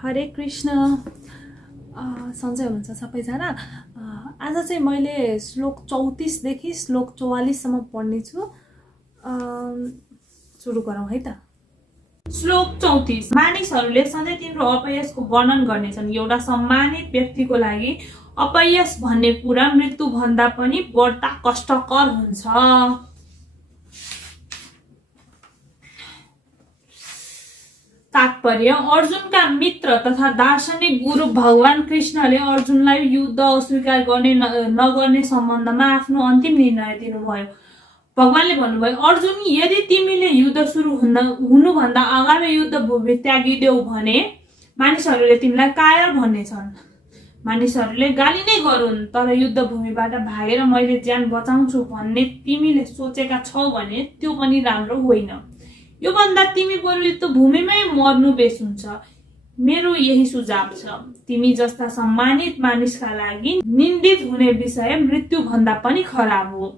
हरे कृष्ण। सन्चै हुनुहुन्छ सबैजना। आज चाहिँ मैले श्लोक 34 देखि श्लोक 44 सम्म पढ्ने छु। सुरु गरौँ है त। श्लोक 34। मानिसहरूले सधैँ तिम्रो अपयशको वर्णन गर्नेछन्। एउटा सम्मानित व्यक्तिको लागि अपयश भन्ने कुरा मृत्यु भन्दा पनि बढ्ता कष्टकर हुन्छ। तात्पर्य, अर्जुनका मित्र तथा दार्शनिक गुरु भगवान कृष्णले अर्जुनलाई युद्ध अस्वीकार गर्ने नगर्ने सम्बन्धमा आफ्नो अन्तिम निर्णय दिनुभयो। भगवानले भन्नुभयो, अर्जुन, यदि तिमीले युद्ध सुरु हुनुभन्दा अगावै युद्ध भूमि त्यागिदेऊ भने मानिसहरूले तिमीलाई कायर भन्नेछन्। मानिसहरूले गाली नै गरून्, तर युद्ध भूमिबाट भागेर मैले ज्यान बचाउँछु भन्ने तिमीले सोचेका छौ भने त्यो पनि राम्रो होइन। यो भन्दा तिमी बरु युद्ध भूमिमै मर्नु बेस हुन्छ। मेरो यही सुझाव छ। तिमी जस्ता सम्मानित मानिसका लागि निन्दित हुने विषय मृत्यु भन्दा पनि खराब हो।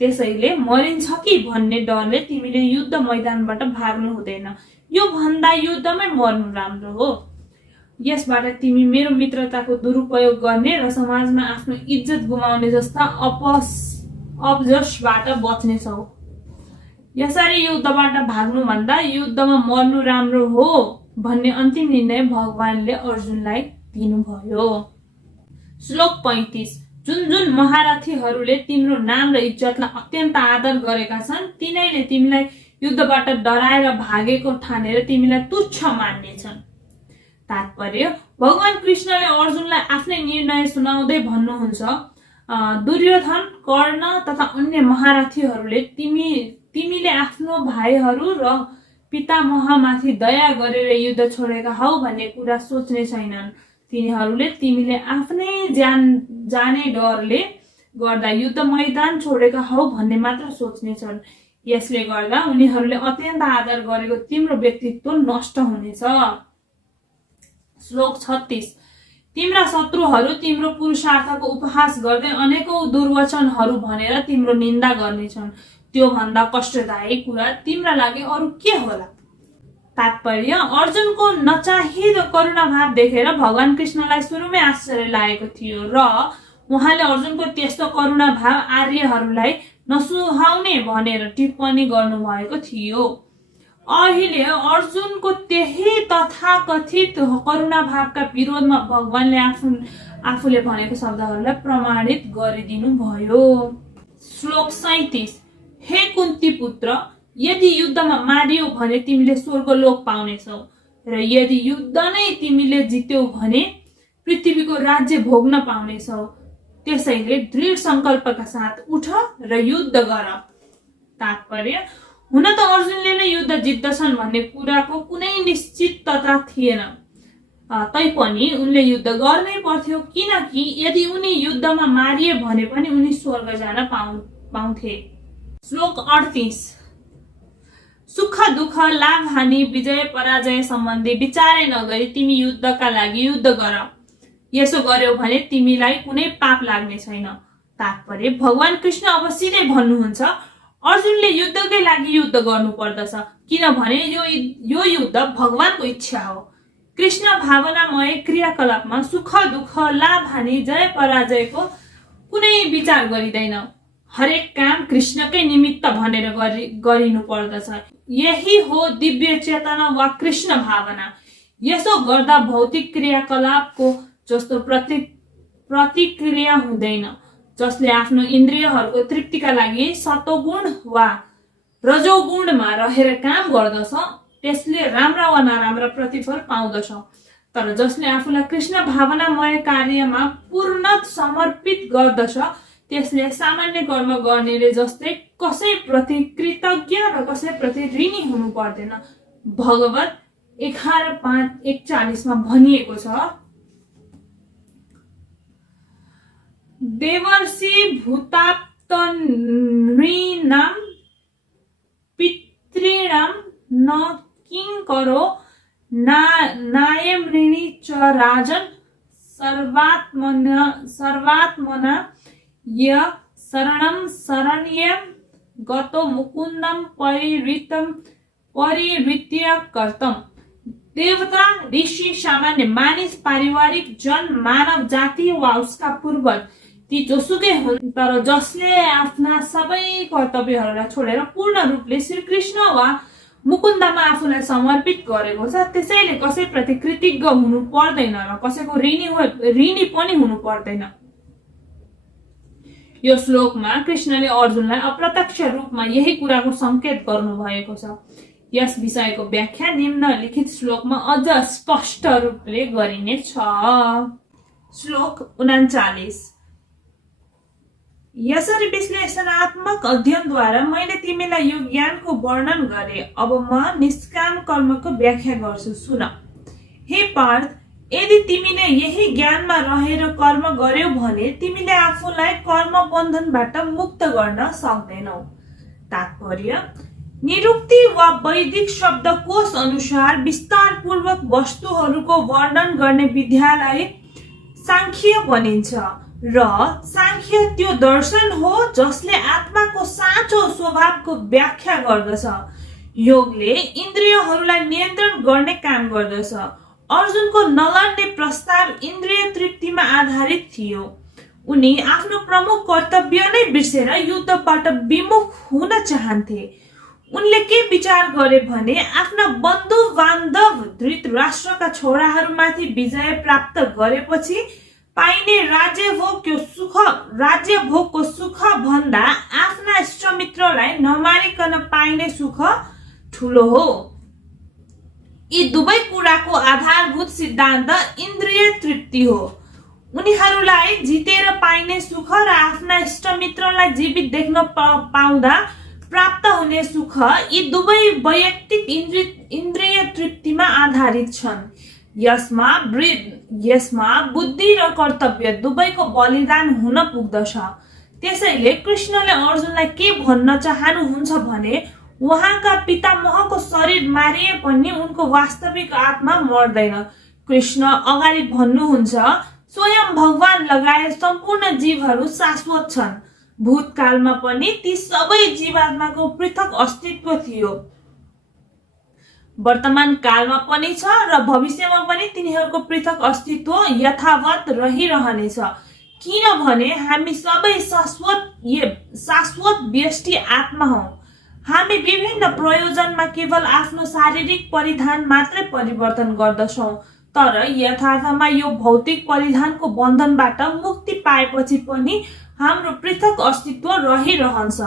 त्यसैले मरिन्छ कि भन्ने डरले तिमीले युद्ध मैदानबाट भाग्नु हुँदैन। यो भन्दा युद्धमै मर्नु राम्रो हो। यसबाट तिमी मेरो मित्रताको दुरुपयोग गर्ने र समाजमा आफ्नो इज्जत गुमाउने जस्ता अपजसबाट बच्नेछौ। यसरी युद्धबाट भाग्नु भन्दा युद्धमा मर्नु राम्रो हो भन्ने अन्तिम निर्णय भगवानले अर्जुनलाई दिनुभयो। श्लोक 35। जुन जुन महारथीहरूले तिम्रो नाम र इज्जतलाई अत्यन्त आदर गरेका छन् तिनीले तिमीलाई युद्धबाट डराएर भागेको ठानेर तिमीलाई तुच्छ मान्नेछन्। तात्पर्य, भगवान कृष्णले अर्जुनलाई आफ्नै निर्णय सुनाउँदै भन्नुहुन्छ, दुर्योधन, कर्ण तथा अन्य महारथीहरूले तिमीले आफ्नो भाइहरू र पितामहमाथि दया गरेर युद्ध छोडेका हौ भन्ने कुरा सोच्ने छैनन्। तिनीहरूले तिमीले आफ्नै ज्यान जाने डरले गर्दा युद्ध मैदान छोडेका हौ भन्ने मात्र सोच्नेछन्। यसले गर्दा उनीहरूले अत्यन्त आदर गरेको तिम्रो व्यक्तित्व नष्ट हुनेछ। श्लोक 36। तिम्रा शत्रुहरू तिम्रो पुरुषार्थको उपहास गर्दै अनेकौं दुर्वचनहरू भनेर तिम्रो निन्दा गर्नेछन्। त्यो भन्दा कष्टदायी कुरा तिम्रा लागि अरू के होला। तात्पर्य, अर्जुनको नचाहिदो करुणा भाव देखेर भगवान कृष्णलाई सुरुमै आश्चर्य लागेको थियो र उहाँले अर्जुनको त्यस्तो करुणा भाव आर्यहरूलाई नसुहाउने भनेर टिप्पणी गर्नुभएको थियो। अहिले अर्जुनको त्यही तथाकथित करुणा भावका विरोधमा भगवानले आफूले भनेको शब्दहरूलाई प्रमाणित गरिदिनु भयो। श्लोक 37। हे कुन्ती पुत्र, यदि युद्धमा मारियो भने तिमीले स्वर्गलोक पाउनेछौ र यदि युद्ध नै तिमीले जित्यौ भने पृथ्वीको राज्य भोग्न पाउनेछौ। त्यसैले दृढ संकल्पका साथ उठ र युद्ध गर। तात्पर्य, हुन त अर्जुनले नै युद्ध जित्दछन् भन्ने कुराको कुनै निश्चितता थिएन, तैपनि उनले युद्ध गर्नै पर्थ्यो, किनकि यदि उनी युद्धमा मारिए भने पनि उनी स्वर्ग जान पाउँथे। श्लोक 38। सुख दुःख, लाभ हानि, विजय पराजय सम्बन्धी विचारै नगरी तिमी युद्धका लागि युद्ध गर। यसो गर्यौ भने तिमीलाई कुनै पाप लाग्ने छैन। तात्पर्य, भगवान कृष्ण अब सिधै भन्नुहुन्छ, अर्जुनले युद्धकै लागि युद्ध गर्नु पर्दछ, किनभने यो युद्ध भगवानको इच्छा हो। कृष्ण भावनामय क्रियाकलापमा सुख दुःख, लाभ हानि, जय पराजयको कुनै विचार गरिँदैन। हरेक काम कृष्णकै निमित्त भनेर गरिनु पर्दछ। यही हो दिव्य चेतना वा कृष्ण भावना। यसो गर्दा भौतिक क्रियाकलापको जस्तो प्रतिक्रिया हुँदैन। जसले आफ्नो इन्द्रियहरूको तृप्तिका लागि सत्वगुण वा रजोगुणमा रहेर काम गर्दछ त्यसले राम्रा वा नराम्रा प्रतिफल पाउँदछ। तर जसले आफूलाई कृष्ण भावनामय कार्यमा पूर्ण समर्पित गर्दछ त्यसले सामान्य कर्म गर्नेले जस्तै कसैप्रति कृतज्ञ र कसैप्रति ऋणी हुनु पर्दैन। भगवत 11:5-41 मा भनिएको छ, देवर्षि भूताप्त नृणां पितॄणां न किंकरो नायमृणी च राजन् सर्वात्मना य शरणं शरण्यं गतो मुकुन्दं परिवृत्य कर्तम्। देवता, ऋषि, सामान्य मानिस, पारिवारिक जन, मानव जाति वा उसका पूर्वज ती जोसुकै हुन्, तर जसले आफ्ना सबै कर्तव्यहरूलाई छोडेर पूर्ण रूपले श्री कृष्ण वा मुकुन्दमा आफूलाई समर्पित गरेको छ, त्यसैले कसैप्रति कृतज्ञ हुनु पर्दैन र कसैको ऋणी पनि हुनु पर्दैन। यो श्लोकमा कृष्णले अर्जुनलाई अप्रत्यक्ष रूपमा यही कुराको संकेत गर्नु भएको छ। यस विषयको व्याख्या निम्नलिखित श्लोकमा अझ स्पष्ट रूपले गरिनेछ। श्लोक 39। यसरी विश्लेषणात्मक अध्ययनद्वारा मैले तिमीलाई यो ज्ञानको वर्णन गरे। अब म निष्काम कर्मको व्याख्या गर्छु, सुन। हे पार्थ, यदि तिमीले यही ज्ञानमा रहेर कर्म गर्यौ भने तिमीले आफूलाई कर्म बन्धनबाट मुक्त गर्न सक्दैनौ। तात्पर्य: निरुक्ति वा वैदिक शब्दकोश अनुसार विस्तार पूर्वक वस्तुहरूको वर्णन गर्ने विद्यालाई सांख्य भनिन्छ र सांख्य त्यो दर्शन हो जसले आत्माको साँचो स्वभावको व्याख्या गर्दछ। योगले इन्द्रियहरूलाई नियन्त्रण गर्ने काम गर्दछ। अर्जुनको नलड्ने प्रस्ताव इन्द्रिय तृप्तिमा आधारित थियो। उनी आफ्नो प्रमुख कर्तव्य नै बिर्सेर युद्धबाट विमुख हुन चाहन्थे। उनले के विचार गरे भने आफ्ना बन्धु बान्धव धृतराष्ट्रका छोराहरूमाथि विजय प्राप्त गरेपछि पाइने राज्य भोगको सुख भन्दा आफ्ना इष्टमित्रलाई नमारिकन पाइने सुख ठूलो हो। यी दुवै कुराको आधारभूत सिद्धान्त इन्द्रिय तृप्ति हो। उनीहरूलाई जितेर पाइने सुख र आफ्ना इष्टमित्रलाई जीवित देख्न पाउँदा प्राप्त हुने सुख, यी दुवै वैयक्तिक इन्द्रिय तृप्तिमा आधारित छन्। यसमा बुद्धि र कर्तव्य दुवैको बलिदान हुन पुग्दछ। त्यसैले कृष्णले अर्जुनलाई के भन्न चाहनुहुन्छ भने उहाँका पितामहको शरीर मारिए पनि उनको वास्तविक आत्मा मर्दैन। कृष्ण अगाडि भन्नुहुन्छ, स्वयं भगवान लगायत सम्पूर्ण जीवहरू शाश्वत छन्। भूतकालमा पनि ती सबै जीवात्माको पृथक अस्तित्व थियो, वर्तमान कालमा पनि छ र भविष्यमा पनि तिनीहरूको पृथक अस्तित्व यथावत रहिरहनेछ, किनभने हामी सबै शाश्वत व्यष्टि आत्मा हौ। हामी विभिन्न प्रयोजनमा केवल आफ्नो शारीरिक परिधान मात्रै परिवर्तन गर्दछौँ, तर यथार्थमा यो भौतिक परिधानको बन्धनबाट मुक्ति पाएपछि पनि हाम्रो पृथक अस्तित्व रहिरहन्छ।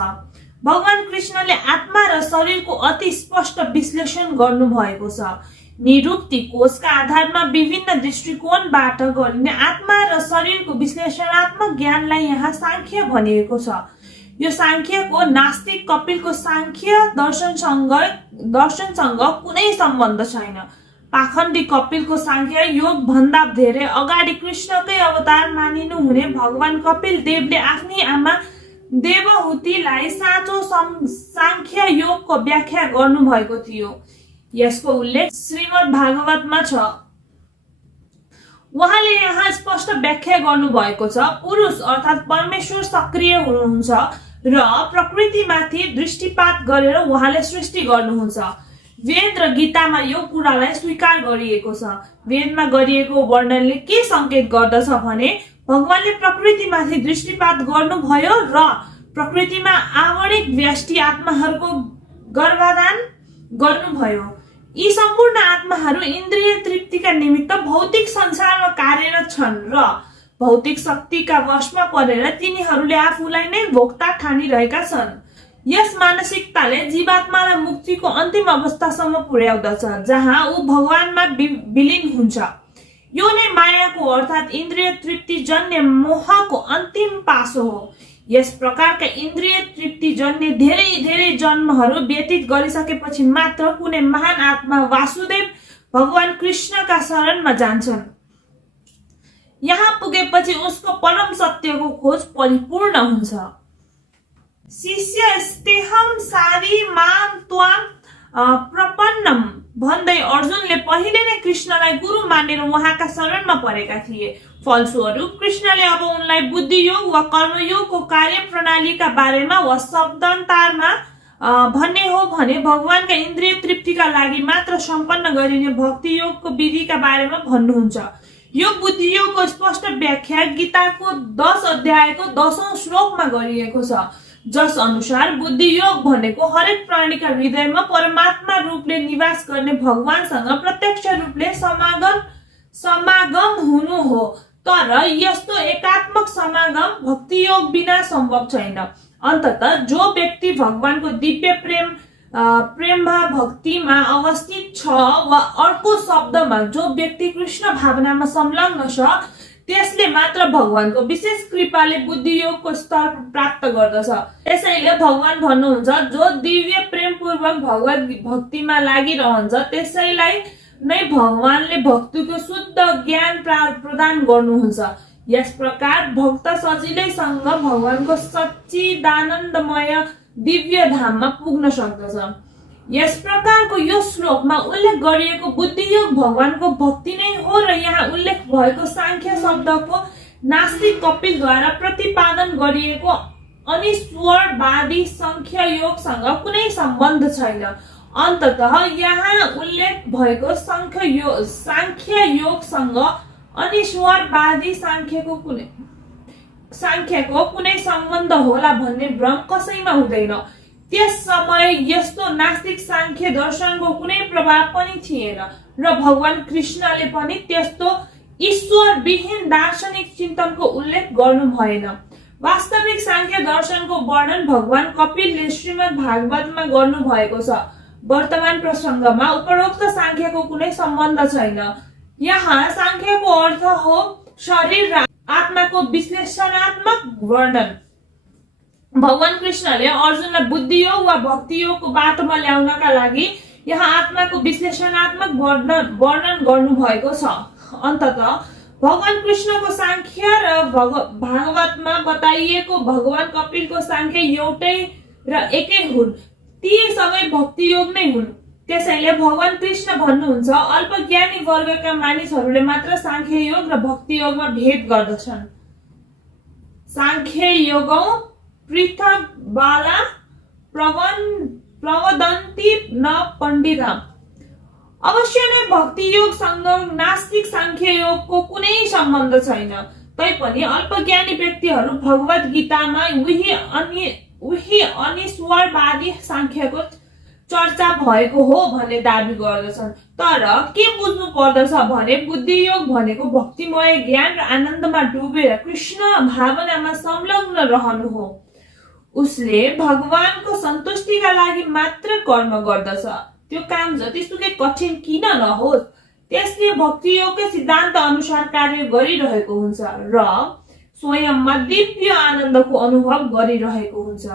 भगवान कृष्णले आत्मा र शरीरको अति स्पष्ट विश्लेषण गर्नु भएको छ। निरुक्ति कोशका आधारमा विभिन्न दृष्टिकोणबाट गरिने आत्मा र शरीरको विश्लेषणात्मक ज्ञानलाई यहाँ सांख्य भनिएको छ। यो सांख्यको नास्तिक कपिलको सांख्य दर्शनसँग कुनै सम्बन्ध छैन। पाखण्डी कपिलको सांख्य योग भन्दा धेरै अगाडि कृष्णकै अवतार मानिनु हुने भगवान कपिल देवले आफ्नी आमा देवहुतिलाई साँचो सांख्य योगको व्याख्या गर्नु भएको थियो। यसको उल्लेख श्रीमद् भागवतमा छ। उहाँले यहाँ स्पष्ट व्याख्या गर्नु भएको छ, पुरुष अर्थात् परमेश्वर सक्रिय हुनुहुन्छ र प्रकृतिमाथि दृष्टिपात गरेर उहाँले सृष्टि गर्नुहुन्छ। वेद र गीतामा यो कुरालाई स्वीकार गरिएको छ। वेदमा गरिएको वर्णनले के संकेत गर्दछ भने भगवानले प्रकृतिमाथि दृष्टिपात गर्नुभयो र प्रकृतिमा आवरणिक व्यष्टि आत्माहरूको गर्भाधान गर्नुभयो। यी सम्पूर्ण आत्माहरू इन्द्रिय तृप्तिका निमित्त भौतिक संसारमा कार्यरत छन् र भौतिक शक्तिका वशमा परेर तिनीहरूले आफूलाई नै भोक्ता ठानिरहेका छन्। यस मानसिकताले जीवात्मालाई मुक्तिको अन्तिम अवस्थासम्म पुर्याउँदछ, जहाँ ऊ भगवानमा विलीन हुन्छ। यो नै मायाको अर्थात् इन्द्रिय तृप्ति जन्य मोहको अन्तिम पासो हो। यस प्रकारका इन्द्रिय तृप्ति जन्य धेरै जन्महरू व्यतीत गरिसकेपछि मात्र कुनै महान आत्मा वासुदेव भगवान कृष्णका शरणमा जान्छन्। यहाँ पुगेपछि उसको परम सत्यको खोज परिपूर्ण हुन्छ। शिष्यस्तेहं सारी मां त्वां प्रपन्नम भन्दै अर्जुनले पहिले नै कृष्णलाई गुरु मानेर उहाँका शरणमा परेका थिए। फलस्वरूप कृष्णले अब उनलाई बुद्धि योग वा कर्मयोगको कार्य प्रणालीका बारेमा वा शब्दान्तरमा भन्ने हो भने भगवानका इन्द्रिय तृप्तिका लागि मात्र सम्पन्न गरिने भक्ति योगको विधिका बारेमा भन्नुहुन्छ। यो बुद्धि योगको स्पष्ट व्याख्या गीताको 10 अध्यायको 10औं श्लोकमा गरिएको छ, जस अनुसार बुद्धि योग भनेको हरेक प्राणीका हृदयमा परमात्मा रूपले निवास गर्ने भगवानसँग प्रत्यक्ष रूपले समागम हुनु हो। तर यस्तो एकात्मक समागम भक्ति योग बिना सम्भव छैन। अन्ततः जो व्यक्ति भगवानको दिव्य प्रेममा भक्तिमा अवस्थित छ, वा अर्को शब्दमा जो व्यक्ति कृष्ण भावनामा संलग्न छ, त्यसले मात्र भगवानको विशेष कृपाले बुद्धि योगको स्तर प्राप्त गर्दछ। त्यसैले भगवान भन्नुहुन्छ, जो दिव्य प्रेमपूर्वक भगवत भक्तिमा लागिरहन्छ त्यसैलाई नै भगवानले भक्तिको शुद्ध ज्ञान प्रदान गर्नुहुन्छ। यस प्रकार भक्त सजिलैसँग भगवानको सच्चिदानन्दमय दिव्य धाममा पुग्न सक्दछ। यस प्रकारको यो श्लोकमा उल्लेख गरिएको बुद्धि योग भगवानको भक्ति नै हो र यहाँ उल्लेख भएको सांख्य शब्दको नास्तिक कपिलद्वारा प्रतिपादन गरिएको अनिश्वरवादी सांख्य योगसँग कुनै सम्बन्ध छैन। अन्ततः यहाँ उल्लेख भएको सांख्य योगसँग अनिश्वरवादी सांख्यको कुनै सम्बन्ध होला भन्ने भ्रम कसैमा हुँदैन। त्यस समय यस्तो नास्तिक सांख्य दर्शनको कुनै प्रभाव पनि थिएन र भगवान कृष्णले पनि त्यस्तो ईश्वरविहीन दार्शनिक चिन्तनको उल्लेख गर्नु भएन। वास्तविक सांख्य दर्शनको वर्णन भगवान कपिलले श्रीमद् भागवतमा गर्नु भएको छ। वर्तमान प्रसङ्गमा उपरोक्त सांख्यको कुनै सम्बन्ध छैन। यहाँ सांख्यको अर्थ हो शरीर र आत्माको विश्लेषणात्मक वर्णन। भगवान कृष्णले अर्जुनलाई बुद्धि योग वा भक्ति योगको बाटोमा ल्याउनका लागि यहाँ आत्माको विश्लेषणात्मक वर्णन गर्नु भएको छ। अन्ततः भगवान कृष्णको सांख्य र भागवतमा बताइएको भगवान कपिलको सांख्य एउटै र एकै हुन्। ती सबै भक्ति योग नै हुन्। त्यसैले भगवान कृष्ण भन्नुहुन्छ, अल्पज्ञानी वर्गका मानिसहरूले मात्र सांख्य योग र भक्ति योगमा भेद गर्दछन्। सांख्य योगौ पृथक बाला प्रवदन्ति न पण्डिता। अवश्य नै भक्ति योगसँग नास्तिक सांख्य योगको कुनै सम्बन्ध छैन। तैपनि अल्पज्ञानी व्यक्तिहरू भगवत गीतामा उही अनिश्वरवादी सांख्यको चर्चा भएको हो भन्ने दाबी गर्दछन्। तर के बुझ्नु पर्दछ भने बुद्धि योग भनेको भक्तिमय ज्ञान र आनन्दमा डुबेर कृष्ण भावनामा संलग्न रहनु हो। उसले भगवानको सन्तुष्टिका लागि मात्र कर्म गर्दछ। त्यो काम जतिसुकै कठिन किन नहोस्, त्यसले भक्ति योगकै सिद्धान्त अनुसार कार्य गरिरहेको हुन्छ र स्वयंमा दिव्य आनन्दको अनुभव गरिरहेको हुन्छ।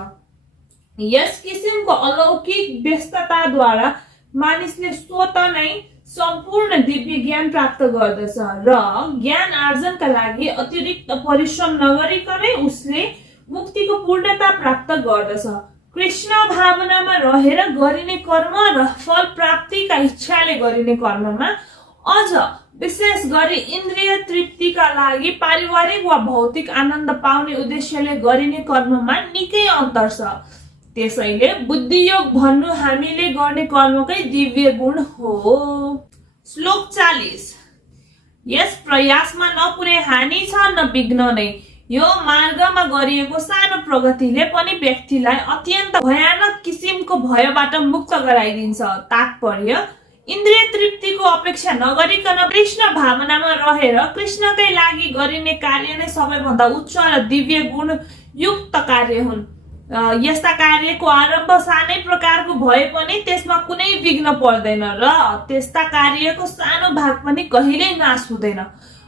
यस किसिमको अलौकिक व्यस्तताद्वारा मानिसले स्वतः नै सम्पूर्ण दिव्य ज्ञान प्राप्त गर्दछ र ज्ञान आर्जनका लागि अतिरिक्त परिश्रम नगरिकनै उसले मुक्तिको पूर्णता प्राप्त गर्दछ। कृष्ण भावनामा रहेर गरिने कर्म र फल प्राप्तिका इच्छाले गरिने कर्ममा, अझ विशेष गरी इन्द्रिय तृप्तिका लागि पारिवारिक वा भौतिक आनन्द पाउने उद्देश्यले गरिने कर्ममा निकै अन्तर छ। त्यसैले बुद्धि योग भन्नु हामीले गर्ने कर्मकै दिव्य गुण हो। श्लोक 40। यस प्रयासमा न कुनै हानि छ न विघ्न नै। यो मार्गमा गरिएको सानो प्रगतिले पनि व्यक्तिलाई अत्यन्त भयानक किसिमको भयबाट मुक्त गराइदिन्छ। तात्पर्य, इन्द्रिय तृप्तिको अपेक्षा नगरिकन कृष्ण भावनामा रहेर कृष्णकै लागि गरिने कार्य नै सबैभन्दा उच्च र दिव्य गुण युक्त कार्य हुन्। यस्ता कार्यको आरम्भ सानै प्रकारको भए पनि त्यसमा कुनै विघ्न पर्दैन र त्यस्ता कार्यको सानो भाग पनि कहिल्यै नाश हुँदैन।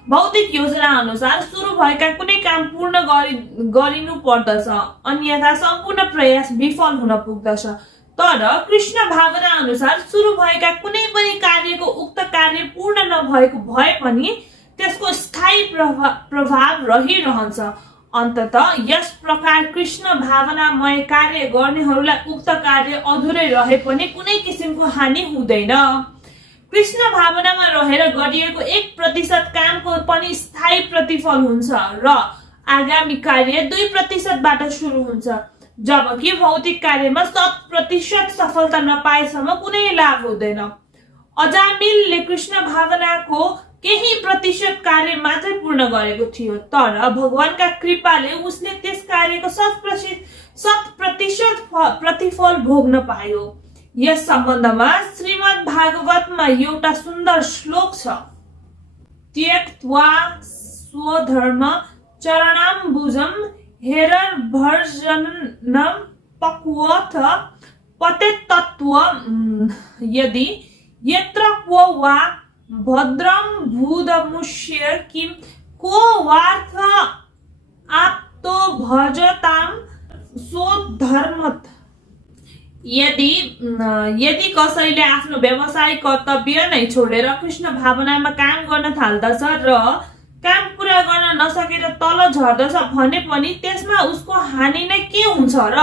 भौतिक योजना अनुसार सुरु भएका कुनै काम पूर्ण गरिनु पर्दछ, अन्यथा सम्पूर्ण प्रयास विफल हुन पुग्दछ। तर कृष्ण भावना अनुसार सुरु भएका कुनै पनि कार्यको उक्त कार्य पूर्ण नभएको भए पनि त्यसको स्थायी प्रभाव रहिरहन्छ। अन्ततः यस प्रकार कृष्ण भावनामय कार्य गर्नेहरूलाई उक्त कार्य अधुरै रहे पनि कुनै किसिमको हानि हुँदैन। कृष्ण भावनामा रहेर गरिएको 1% कामको पनि स्थायी प्रतिफल हुन्छ र आगामी कार्य 2%बाट सुरु हुन्छ। जबकि भौतिक कार्यमा 100% सफलता नपाएसम्म कुनै लाभ हुँदैन। अजामिलले कृष्ण भावनाको केही प्रतिशत कार्य मात्रै पूर्ण गरेको थियो, तर भगवानका कृपाले उसले त्यस कार्यको 100% प्रतिफल भोग्न पायो। यस सम्बन्धमा श्रीमद् भागवतमा एउटा सुन्दर श्लोक छ। त्यक्त्वा स्वधर्म चरणाम्बुजं हेरर्भजनं पक्वथ पतेत्तत्त्वं यदि यत्र क्व वा भद्रं भूदमुष्य किं को वार्थ आप्तो भजतां स्वधर्मत्। यदि कसैले आफ्नो व्यावसायिक कर्तव्य नै छोडेर कृष्ण भावनामा काम गर्न थाल्दछ र काम पूरा गर्न नसकेर तल झर्दछ भने पनि त्यसमा उसको हानि नै के हुन्छ र?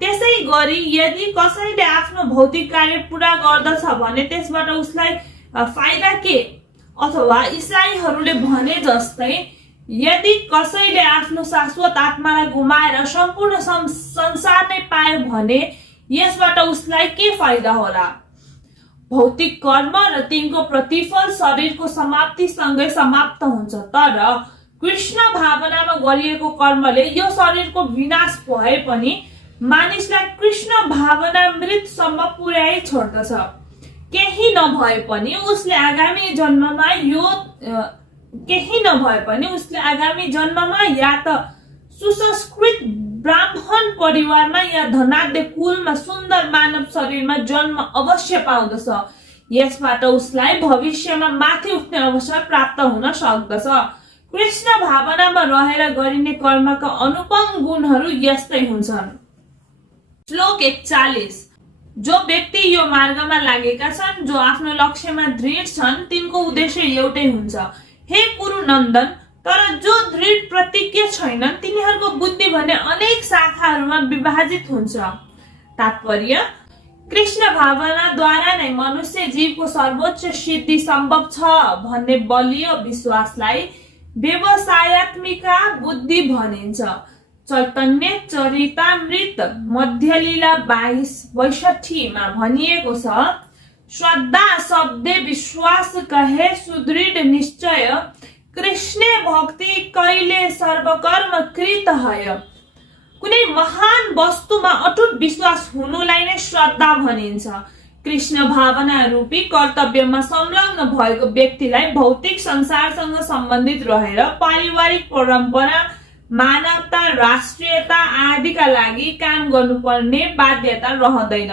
त्यसै गरी यदि कसैले आफ्नो भौतिक कार्य पूरा गर्दछ भने त्यसबाट उसलाई फाइदा के? अथवा ईसाईहरूले भने जस्तै यदि कसैले आफ्नो शाश्वत आत्मालाई गुमाएर सम्पूर्ण संसार नै पायो भने यसबाट उसलाई के फाइदा होला? भौतिक कर्म र तिनको प्रतिफल शरीरको समाप्तिसँगै समाप्त हुन्छ, तर कृष्ण भावनामा गरिएको कर्मले यो शरीरको विनाश भए पनि मानिसलाई कृष्ण भावना मृतसम्म पुर्याइ छोड्दछ। केही नभए पनि उसले आगामी जन्ममा या त सुसंस्कृत ब्राह्मण परिवारमा या धनाढ्य कुलमा सुन्दर मानव शरीरमा जन्म अवश्य पाउँदछ। यसबाट उसलाई भविष्यमा माथि उठ्ने अवसर प्राप्त हुन सक्दछ। कृष्ण भावनामा रहेर गरिने कर्मका अनुपम गुणहरू यस्तै हुन्छन्। श्लोक 41। जो व्यक्ति यो मार्गमा लागेका छन्, जो आफ्नो लक्ष्यमा दृढ छन्, तिनको उद्देश्य एउटै हुन्छ। हे कुरुनन्दन, तर जो दृढ प्रतिज्ञ छैनन् तिनीहरूको बुद्धि भने अनेक शाखाहरूमा विभाजित हुन्छ। तात्पर्य, कृष्ण भावनाद्वारा नै मनुष्य जीवको सर्वोच्च सिद्धि सम्भव छ भन्ने बलियो विश्वासलाई व्यवसायत्मिका बुद्धि भनिन्छ। चैतन्य चरितामृत मध्यलीला 22-62 मा भनिएको छ, श्रद्धा शब्दे विश्वास कहे सुदृढ निश्चय, कृष्णे भक्ति कैले सर्वकर्म कृत हय। कुनै महान वस्तुमा अटुट विश्वास हुनुलाई नै श्रद्धा भनिन्छ। कृष्ण भावना रूपी कर्तव्यमा संलग्न भएको व्यक्तिलाई भौतिक संसारसँग सम्बन्धित रहेर पारिवारिक परम्परा, मानवता, राष्ट्रियता आदिका लागि काम गर्नुपर्ने बाध्यता रहँदैन।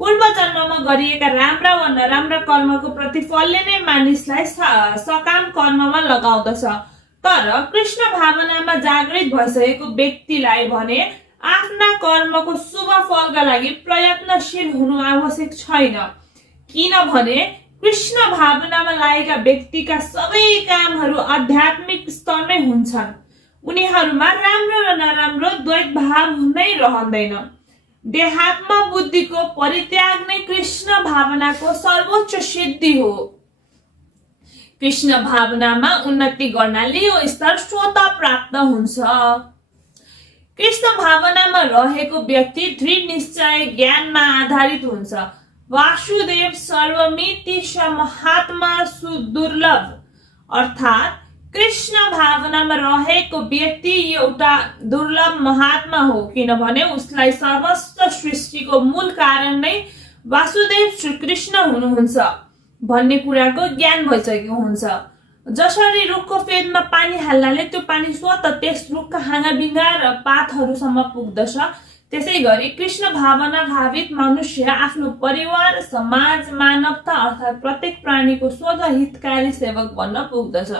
पूर्व जन्ममा गरिएका राम्रा वा नराम्रा कर्मको प्रतिफलले नै मानिसलाई सकाम कर्ममा लगाउँदछ। तर कृष्ण भावनामा जागृत भइसकेको व्यक्तिलाई भने आफ्ना कर्मको शुभ फलका लागि प्रयत्नशील हुनु आवश्यक छैन, किनभने कृष्ण भावनामा लागेका व्यक्तिका सबै कामहरू आध्यात्मिक स्तरमै हुन्छन्। उनीहरूमा राम्रो र नराम्रो द्वैत भाव नै रहँदैन। देहात्म बुद्धिको परित्याग नै कृष्ण भावनाको सर्वोच्च सिद्धि हो। कृष्ण भावनामा उन्नति गर्नाले यो स्तर स्वतः प्राप्त हुन्छ। कृष्ण भावनामा रहेको व्यक्ति दृढ निश्चय ज्ञानमा आधारित हुन्छ। वासुदेव सर्वमिति स महात्मा सुदुर्लभ, अर्थात् कृष्ण भावनामा रहेको व्यक्ति एउटा दुर्लभ महात्मा हो, किनभने उसलाई समस्त सृष्टिको मूल कारण नै वासुदेव श्री कृष्ण हुनुहुन्छ भन्ने कुराको ज्ञान भइसकेको हुन्छ। जसरी रुखको फेदमा पानी हाल्नाले त्यो पानी स्वतः त्यस रुखका हाँगाबिङ्गा र पातहरूसम्म पुग्दछ, त्यसै गरी कृष्ण भावना भावित मनुष्य आफ्नो परिवार, समाज, मानवता अर्थात् प्रत्येक प्राणीको स्वतः हितकारी सेवक बन्न पुग्दछ।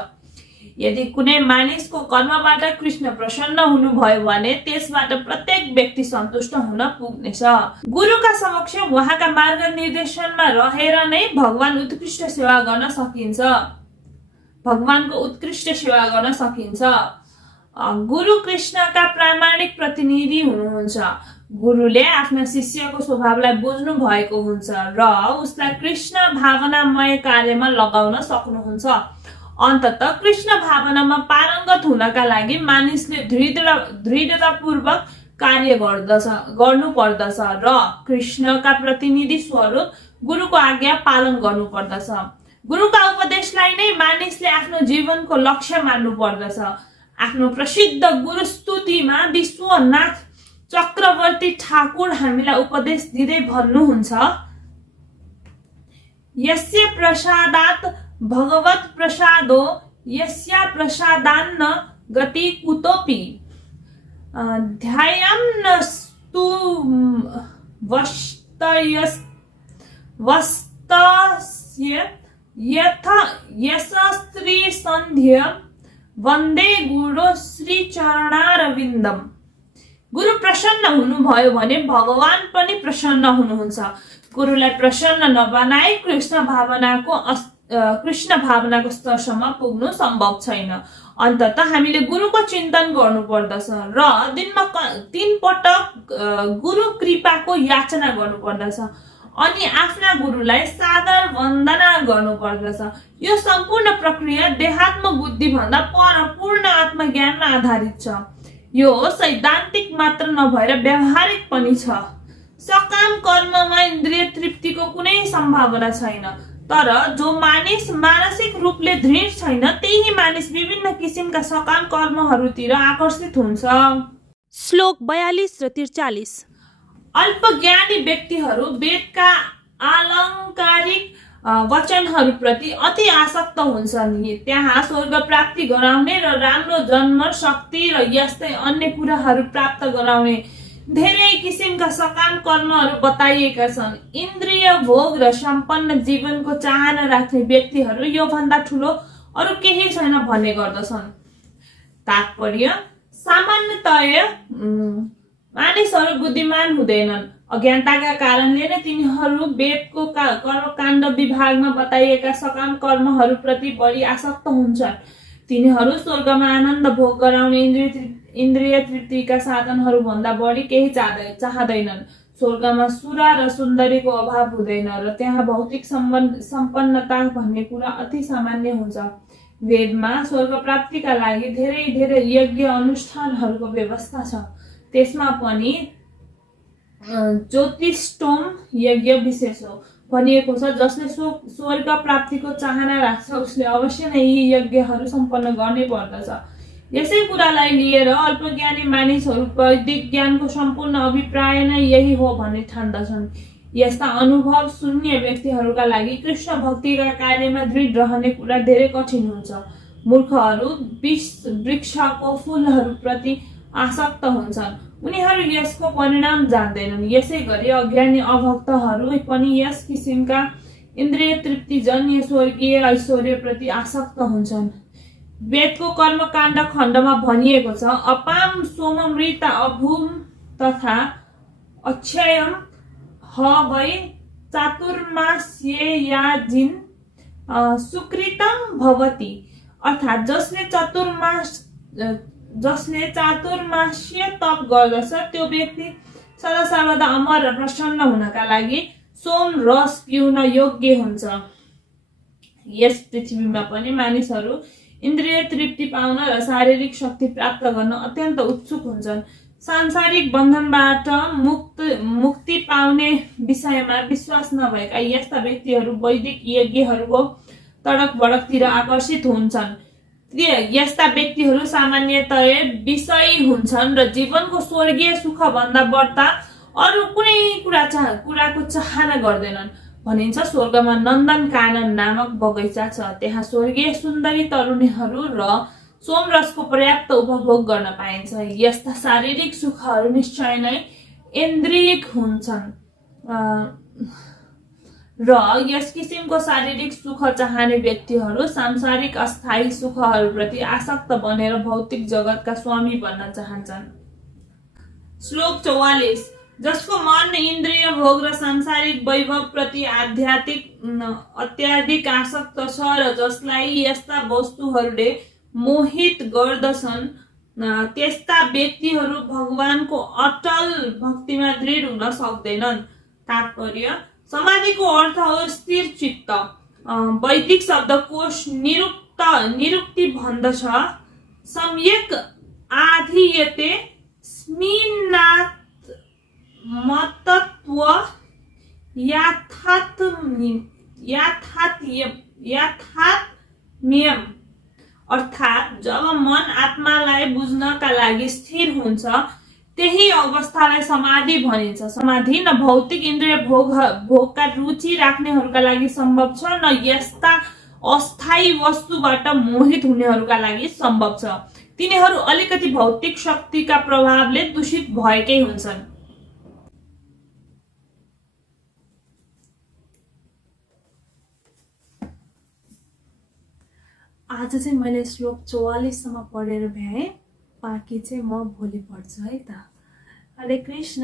यदि कुनै मानिसको कर्मबाट कृष्ण प्रसन्न हुनुभयो भने त्यसबाट प्रत्येक व्यक्ति सन्तुष्ट हुन पुग्नेछ। गुरुका समक्ष उहाँका मार्गनिर्देशनमा रहेर नै भगवानको उत्कृष्ट सेवा गर्न सकिन्छ। गुरु कृष्णका प्रामाणिक प्रतिनिधि हुनुहुन्छ। गुरुले आफ्ना शिष्यको स्वभावलाई बुझ्नु भएको हुन्छ र उसलाई कृष्ण भावनामय कार्यमा लगाउन सक्नुहुन्छ। अन्ततः कृष्ण भावनामा पारङ्गत हुनका लागि मानिसले दृढतापूर्वक कार्य गर्नुपर्दछ र कृष्णका प्रतिनिधि स्वरूप गुरुको आज्ञा पालन गर्नुपर्दछ। गुरुका उपदेशलाई नै मानिसले आफ्नो जीवनको लक्ष्य मान्नु पर्दछ। आफ्नो प्रसिद्ध गुरु स्तुतिमा विश्वनाथ चक्रवर्ती ठाकुर हामीलाई उपदेश दिँदै भन्नुहुन्छ, यस्य प्रसादात् भगवत प्रसादो यस्य प्रसादान्न गति कुतोपि ध्यायन्नस्तु वस्तस्य यशस्त्री संध्य वन्दे गुरु श्री चरणारविन्दम। गुरु प्रसन्न हुनुभयो भने भगवान पनि प्रसन्न हुनुहुन्छ। गुरुलाई प्रसन्न नबनाई कृष्ण भावनाको स्तरसम्म पुग्नु सम्भव छैन। अन्ततः हामीले गुरुको चिन्तन गर्नु पर्दछ र दिनमा 3 पटक गुरु कृपाको याचना गर्नु पर्दछ अनि आफ्ना गुरुलाई सादर वन्दना गर्नु पर्दछ। यो सम्पूर्ण प्रक्रिया देहात्म बुद्धि भन्दा पर पूर्ण आत्मज्ञानमा आधारित छ। यो सैद्धान्तिक मात्र नभएर व्यावहारिक पनि छ। सकाम कर्ममा इन्द्रिय तृप्तिको कुनै सम्भावना छैन, तर जो मानिस मानसिक रूपले दृढ छैन त्यही मानिस विभिन्न किसिमका सकाम कर्महरूतिर आकर्षित हुन्छ। श्लोक 42 र 43। अल्पज्ञानी व्यक्तिहरू वेदका आलङ्कारिक वचनहरूप्रति अति आसक्त हुन्छन्। त्यहाँ स्वर्ग प्राप्ति गराउने र राम्रो जन्म शक्ति र यस्तै अन्य कुराहरू प्राप्त गराउने धेरै किसिमका सकाम कर्महरू बताइएका छन्। इन्द्रिय भोग र सम्पन्न जीवनको चाहना राख्ने व्यक्तिहरू यो भन्दा ठुलो अरू केही छैन भन्ने गर्दछन्। तात्पर्य सामान्यतया मानिसहरू बुद्धिमान हुँदैनन्। अज्ञानताका कारणले नै तिनीहरू वेदको कर्मकाण्ड विभागमा बताइएका सकाम कर्महरूप्रति बढी आसक्त हुन्छन्। तिनीहरू स्वर्गमा आनन्द भोग गराउने इन्द्रिय तृप्तिका साधनहरू भन्दा बढी केही चाहँदैनन्। स्वर्गमा सुरा र सुन्दरीको अभाव हुँदैन र त्यहाँ भौतिक सम्पन्नता भन्ने कुरा अति सामान्य हुन्छ। वेदमा स्वर्ग प्राप्तिका लागि धेरै धेरै यज्ञ अनुष्ठानहरूको व्यवस्था छ। त्यसमा पनि ज्योतिष्टोम यज्ञ विशेष हो भनिएको छ। जसले स्वर्ग प्राप्तिको चाहना राख्छ उसले अवश्य नै यी यज्ञहरू सम्पन्न गर्नै पर्दछ। यसै कुरालाई लिएर अल्पज्ञानी मानिसहरू वैदिक ज्ञानको सम्पूर्ण अभिप्राय नै यही हो भन्ने ठान्दछन्। यस्ता अनुभव शून्य व्यक्तिहरूका लागि कृष्ण भक्तिका कार्यमा दृढ रहने कुरा धेरै कठिन हुन्छ। मूर्खहरू वृक्षको फूलहरूप्रति आसक्त हुन्छन्, उनीहरू यसको परिणाम जान्दैनन्। यसै गरी अज्ञानी अभक्तहरू पनि यस किसिमका इन्द्रिय तृप्तिजन्य स्वर्गीय ऐश्वर्यप्रति आसक्त हुन्छन्। वेदको कर्मकाण्ड खण्डमा भनिएको छ, अपाम सोममृत अभूम तथा अक्षयम ह वै चातुर्मास्ययाजिन सुकृतम भवति। अर्थात् जसले चातुर्मास्य तप गर्दछ त्यो व्यक्ति सदा सर्वदा अमर र प्रसन्न हुनका लागि सोम रस पिउन योग्य हुन्छ। यस पृथ्वीमा पनि मानिसहरू इन्द्रिय तृप्ति पाउन र शारीरिक शक्ति प्राप्त गर्न अत्यन्त उत्सुक हुन्छन्। सांसारिक बन्धनबाट मुक्ति पाउने विषयमा विश्वास नभएका यस्ता व्यक्तिहरू वैदिक यज्ञहरूको तडक भडकतिर आकर्षित हुन्छन्। यस्ता व्यक्तिहरू सामान्यतया विषयी हुन्छन् र जीवनको स्वर्गीय सुख भन्दा बढ्ता अरू कुनै कुराको चाहना गर्दैनन्। भनिन्छ स्वर्गमा नन्दन कानन नामक बगैँचा छ। त्यहाँ स्वर्गीय सुन्दरी तरुणीहरू र सोमरसको पर्याप्त उपभोग गर्न पाइन्छ। यस्ता शारीरिक सुखहरू निश्चय नै इन्द्रियिक हुन्छन् र यस किसिमको शारीरिक सुख चाहने व्यक्तिहरू सांसारिक अस्थायी सुखहरूप्रति आसक्त बनेर भौतिक जगतका स्वामी बन्न चाहन्छन्। श्लोक 44। जसको मन इन्द्रिय भोग र सांसारिक वैभव प्रति अत्याधिक आसक्त छ र जसलाई यस्ता वस्तुहरूले मोहित गर्दछन् त्यस्ता व्यक्तिहरू भगवानको अटल भक्तिमा दृढ हुन सक्दैनन्। तात्पर्य समाधिको अर्थ हो स्थिर चित्त। वैदिक शब्दकोश निरुक्ति भन्दछ सम्यक आधीयते अस्मिन्नात्मतत्व याथात्म्यम अर्थात् जब मन आत्मालाई बुझ्नका लागि स्थिर हुन्छ त्यही अवस्थालाई समाधि भनिन्छ। समाधि न भौतिक इन्द्रिय भोगका रुचि राख्नेहरूका लागि सम्भव छ, न यस्ता अस्थायी वस्तुबाट मोहित हुनेहरूका लागि सम्भव छ। तिनीहरू अलिकति भौतिक शक्तिका प्रभावले दूषित भएकै हुन्छन्। आज चाहिँ मैले श्लोक 44 सम्म पढेर भ्याएँ, बाँकी चाहिँ म भोलि पढ्छु है त। हरे कृष्ण।